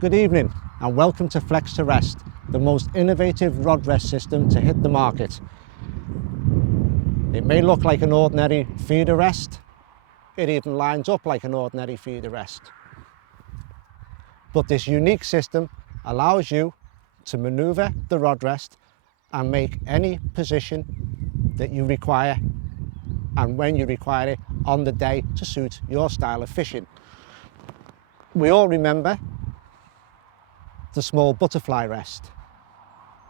Good evening and welcome to Flex2rest, the most innovative rod rest system to hit the market. It may look like an ordinary feeder rest, it even lines up like an ordinary feeder rest. But this unique system allows you to maneuver the rod rest and make any position that you require and when you require it on the day to suit your style of fishing. We all remember the small butterfly rest.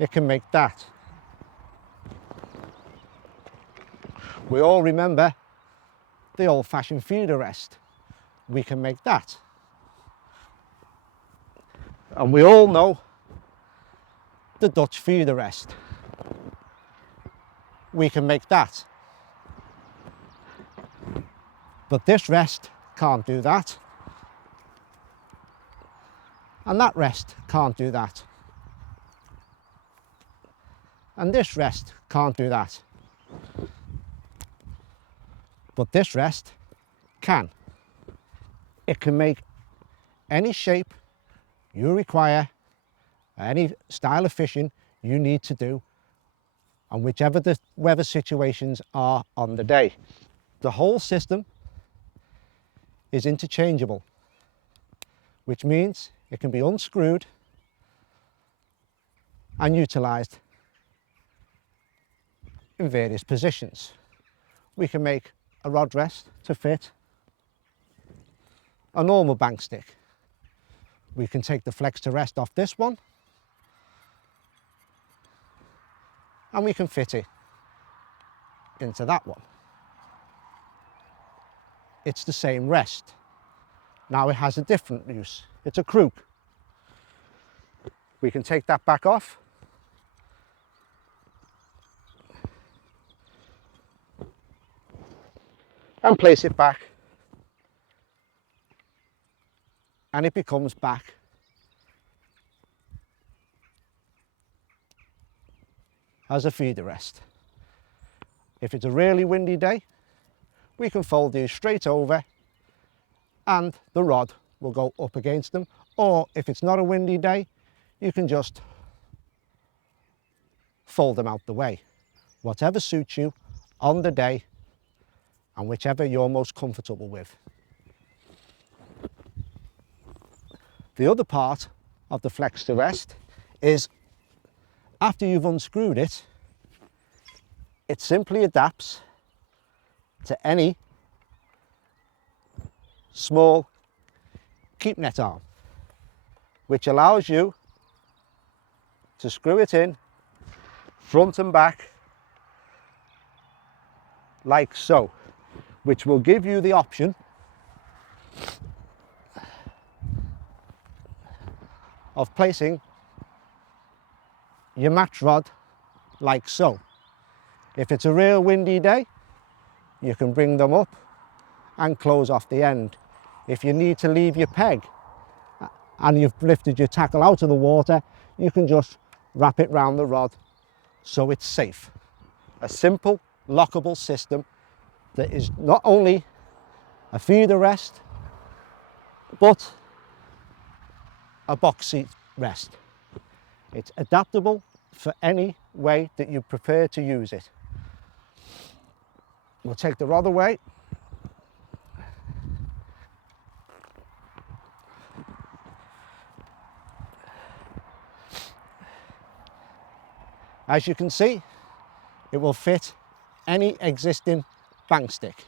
It can make that. We all remember the old-fashioned feeder rest. We can make that. And we all know the Dutch feeder rest. We can make that. But this rest can't do that. And that rest can't do that. And this rest can't do that. But this rest can. It can make any shape you require, any style of fishing you need to do, and whichever the weather situations are on the day. The whole system is interchangeable, which means it can be unscrewed and utilised in various positions. We can make a rod rest to fit a normal bank stick. We can take the Flex2rest off this one and we can fit it into that one. It's the same rest. Now it has a different use. It's a crook. We can take that back off and place it back, and it becomes back as a feeder rest. If it's a really windy day, we can fold these straight over and the rod will go up against them, or if it's not a windy day, you can just fold them out the way. Whatever suits you on the day and whichever you're most comfortable with. The other part of the Flex2rest is, after you've unscrewed it, it simply adapts to any small keep net arm, which allows you to screw it in front and back like so, which will give you the option of placing your match rod like so. If it's a real windy day, you can bring them up and close off the end. If you need to leave your peg and you've lifted your tackle out of the water, you can just wrap it round the rod so it's safe. A simple lockable system that is not only a feeder rest but a box seat rest. It's adaptable for any way that you prefer to use it. We'll take the rod away. As you can see, it will fit any existing bank stick.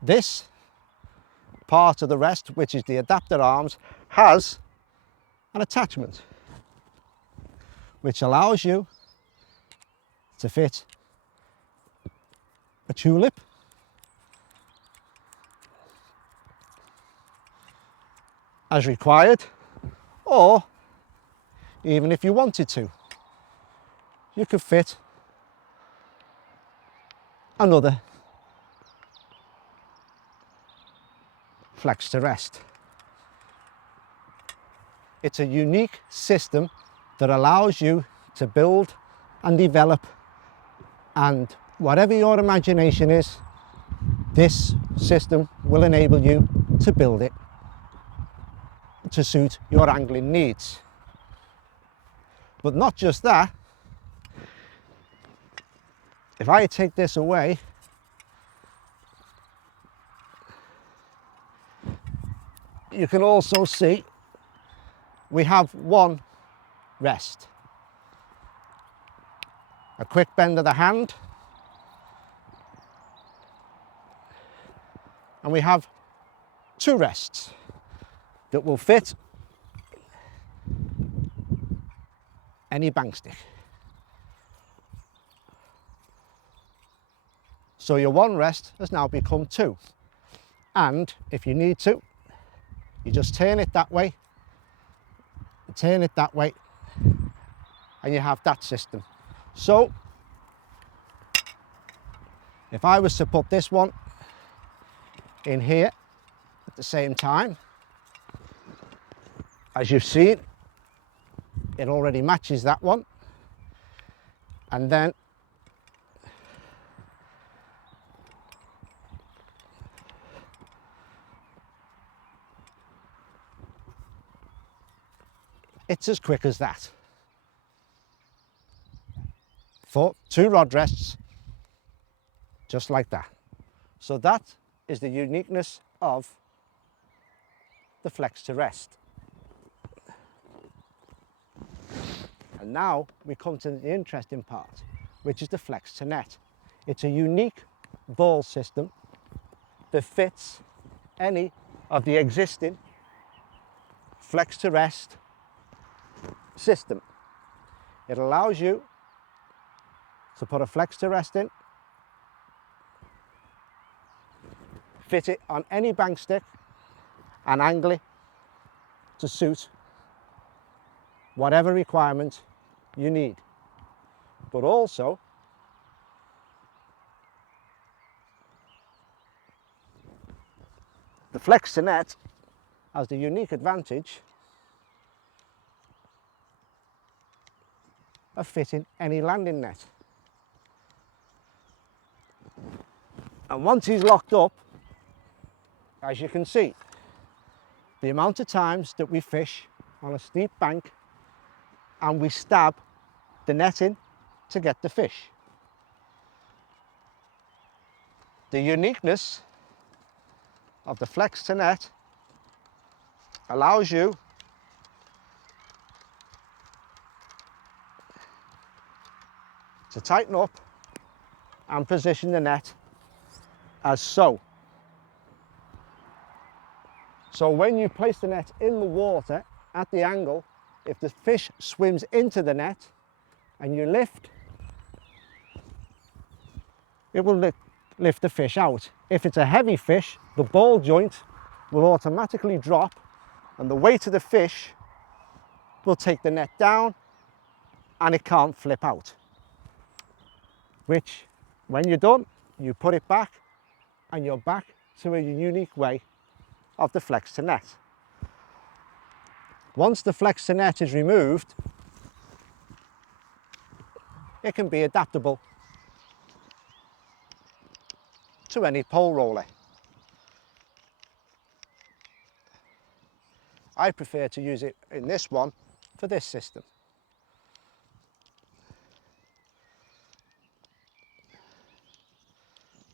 This part of the rest, which is the adapter arms, has an attachment which allows you to fit a tulip, as required, or even if you wanted to, you could fit another Flex2rest. It's a unique system that allows you to build and develop, and whatever your imagination is, this system will enable you to build it to suit your angling needs. But not just that, if I take this away, you can also see we have one rest. A quick bend of the hand, and we have two rests that will fit any bank stick. So your one rest has now become two, and if you need to, you just turn it that way, turn it that way, and you have that system. So if I was to put this one in here at the same time, as you've seen, it already matches that one, and then it's as quick as that. For two rod rests, just like that. So that is the uniqueness of the Flex2rest. And now we come to the interesting part, which is the Flex2net. It's a unique ball system that fits any of the existing Flex2rest system. It allows you to put a Flex2rest in, fit it on any bank stick and angle it to suit whatever requirement you need. But also the Flex2net has the unique advantage of fitting any landing net. And once he's locked up, as you can see, the amount of times that we fish on a steep bank and we stab the net in to get the fish. The uniqueness of the Flex2net allows you to tighten up and position the net as so. So when you place the net in the water at the angle, if the fish swims into the net and you lift, it will lift the fish out. If it's a heavy fish, the ball joint will automatically drop and the weight of the fish will take the net down and it can't flip out. Which, when you're done, you put it back and you're back to a unique way of the Flex2net. Once the Flex2net is removed, it can be adaptable to any pole roller. I prefer to use it in this one for this system.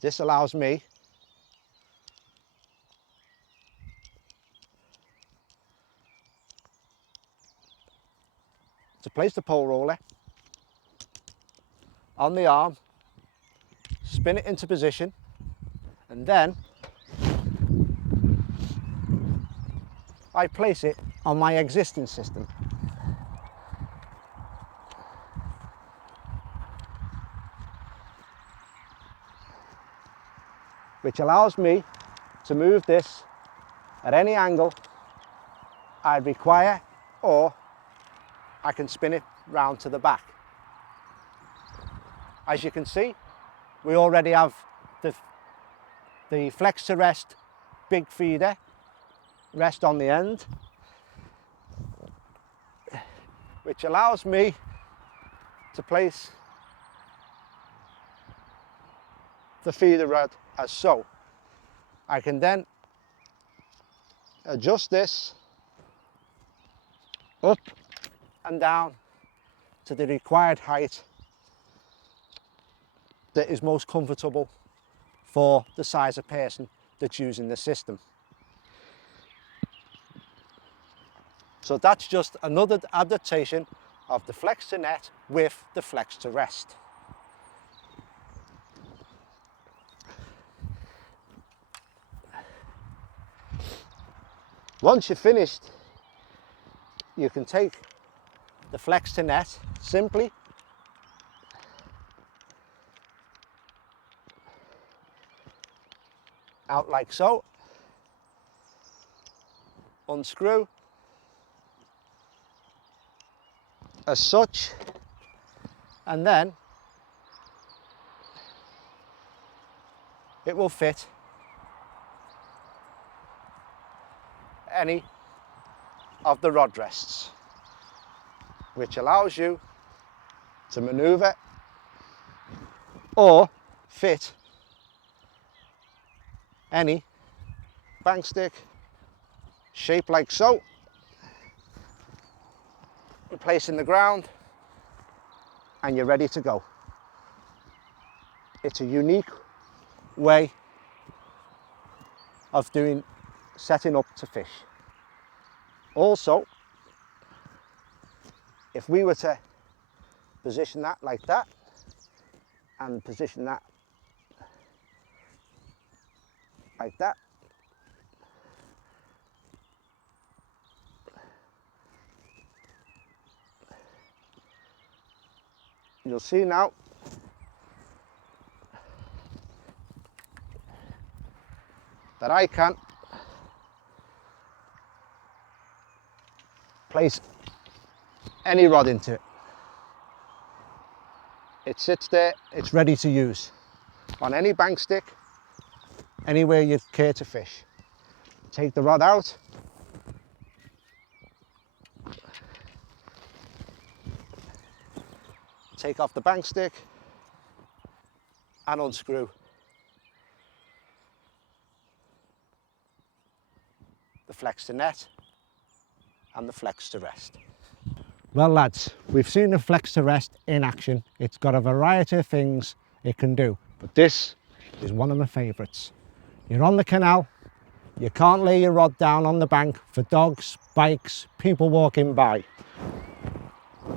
This allows me to place the pole roller on the arm, spin it into position, and then I place it on my existing system. Which allows me to move this at any angle I require, or I can spin it round to the back. As you can see, we already have the Flex2rest big feeder rest on the end, which allows me to place the feeder rod as so. I can then adjust this up and down to the required height that is most comfortable for the size of person that's using the system. So that's just another adaptation of the Flex2Net with the Flex2rest. Once you're finished, you can take the Flex2Net simply out like so, unscrew as such, and then it will fit any of the rod rests, which allows you to maneuver or fit any bank stick shaped like so, and place in the ground, and you're ready to go. It's a unique way of setting up to fish. Also, if we were to position that like that and position that like that, you'll see now that I can place any rod into it. It sits there, it's ready to use on any bank stick, anywhere you care to fish. Take the rod out, take off the bank stick and unscrew the Flex2Net and the Flex2rest. Well lads, we've seen the Flex2rest in action. It's got a variety of things it can do, but this is one of my favourites. You're on the canal, you can't lay your rod down on the bank for dogs, bikes, people walking by.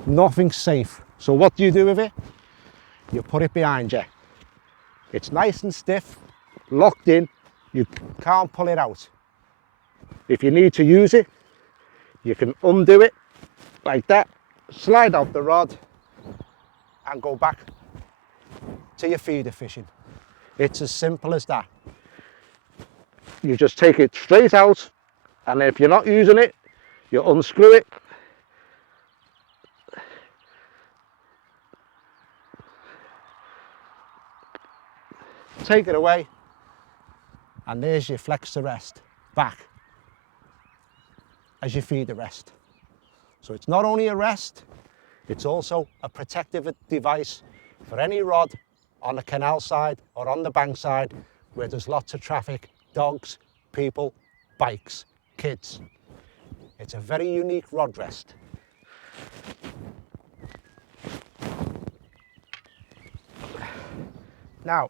Nothing's safe. So what do you do with it? You put it behind you. It's nice and stiff, locked in, you can't pull it out. If you need to use it, you can undo it like that, slide out the rod and go back to your feeder fishing. It's as simple as that. You just take it straight out, and if you're not using it, you unscrew it, take it away, and there's your Flex2rest back as your feeder rest. So it's not only a rest, it's also a protective device for any rod on the canal side or on the bank side where there's lots of traffic, dogs, people, bikes, kids. It's a very unique rod rest. Now,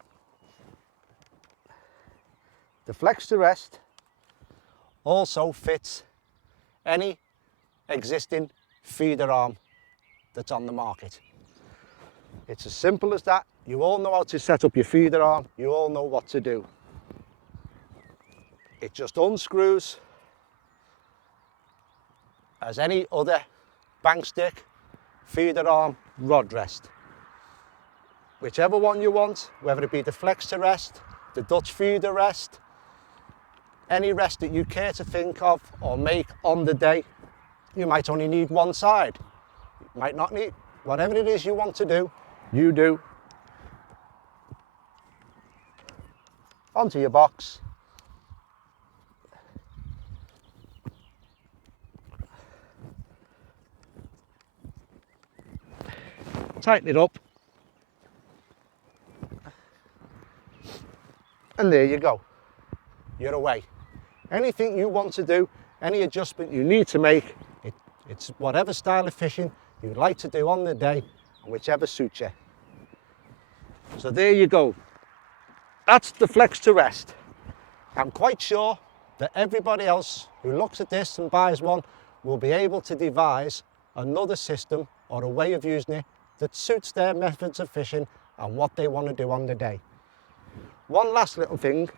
the Flex2rest also fits any existing feeder arm that's on the market. It's as simple as that. You all know how to set up your feeder arm. You all know what to do. It just unscrews as any other bank stick, feeder arm, rod rest. Whichever one you want, whether it be the Flex2rest, the Dutch feeder rest, any rest that you care to think of or make on the day. You might only need one side. You might not need, whatever it is you want to do, you do. Onto your box. Tighten it up. And there you go. You're away. Anything you want to do, any adjustment you need to make, It's whatever style of fishing you like to do on the day and whichever suits you. So there you go. That's the Flex2rest. I'm quite sure that everybody else who looks at this and buys one will be able to devise another system or a way of using it that suits their methods of fishing and what they want to do on the day. One last little thing.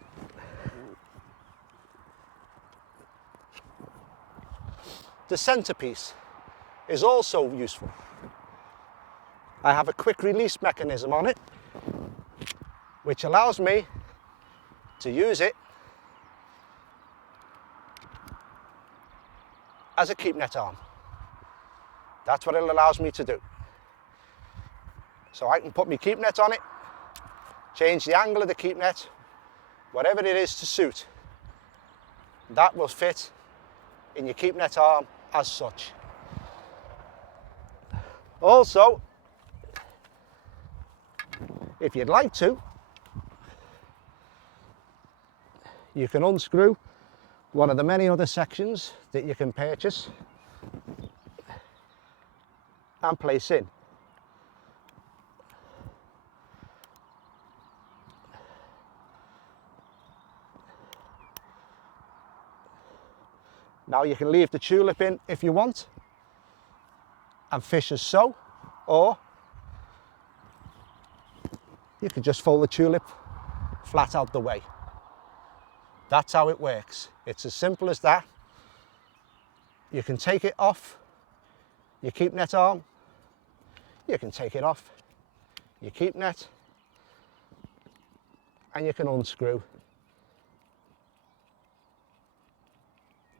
The centerpiece is also useful. I have a quick release mechanism on it, which allows me to use it as a keep net arm. That's what it allows me to do. So I can put my keep net on it, change the angle of the keep net, whatever it is to suit. That will fit in your keep net arm as such. Also, if you'd like to, you can unscrew one of the many other sections that you can purchase and place in. Now you can leave the tulip in if you want and fish as so, or you can just fold the tulip flat out the way. That's how it works. It's as simple as that. You can take it off your keep net arm, you can take it off your keep net, and you can unscrew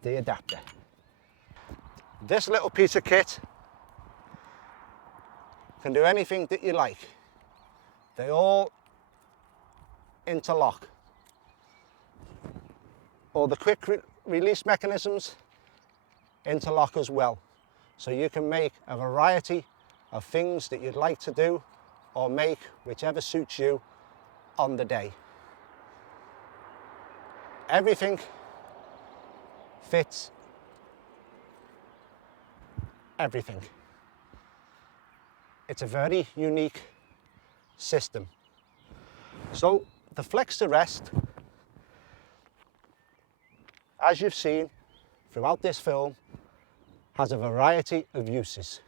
the adapter. This little piece of kit can do anything that you like. They all interlock. All the quick release mechanisms interlock as well. So you can make a variety of things that you'd like to do or make whichever suits you on the day. Everything fits everything. It's a very unique system. So the Flex2rest, as you've seen throughout this film, has a variety of uses.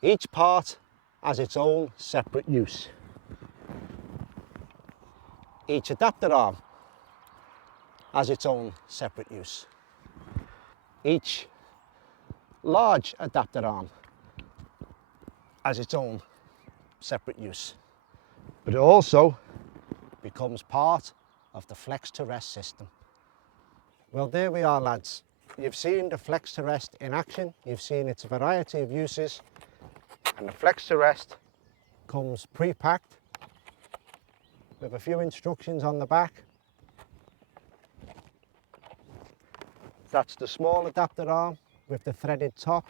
Each part has its own separate use. Each adapter arm has its own separate use. Each large adapter arm has its own separate use. But it also becomes part of the Flex2rest system. Well, there we are, lads. You've seen the Flex2rest in action. You've seen its variety of uses. And the Flex2rest comes pre-packed with a few instructions on the back. That's the small adapter arm with the threaded top.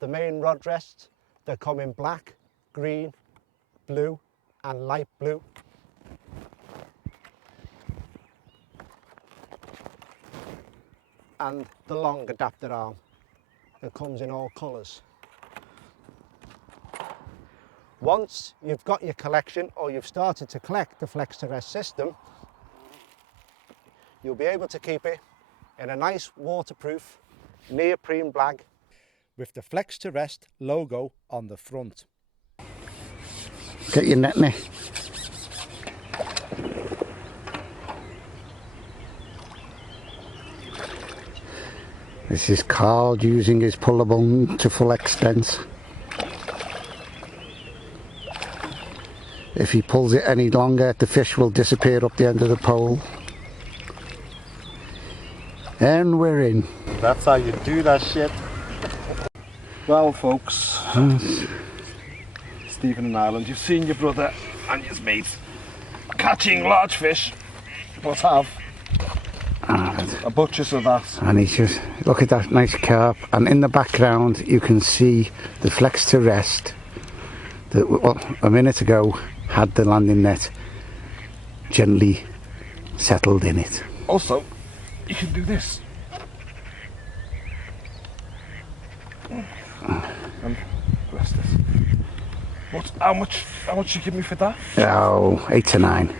The main rod rests that come in black, green, blue and light blue. And the long adapter arm that comes in all colours. Once you've got your collection, or you've started to collect the Flex2rest system, you'll be able to keep it in a nice waterproof neoprene bag with the Flex2rest logo on the front. Get your net, Nick. This is Carl using his pullable to full extent. If he pulls it any longer, the fish will disappear up the end of the pole. And we're in. That's how you do that shit. Well, folks, Stephen and Ireland, you've seen your brother and his mates catching large fish, but have a butcher's of that. And he's just, look at that nice carp, and in the background you can see the Flex2rest that, well, a minute ago had the landing net gently settled in it. Also, you can do this. and rest it. But how much you give me for that? Oh, 8 to 9.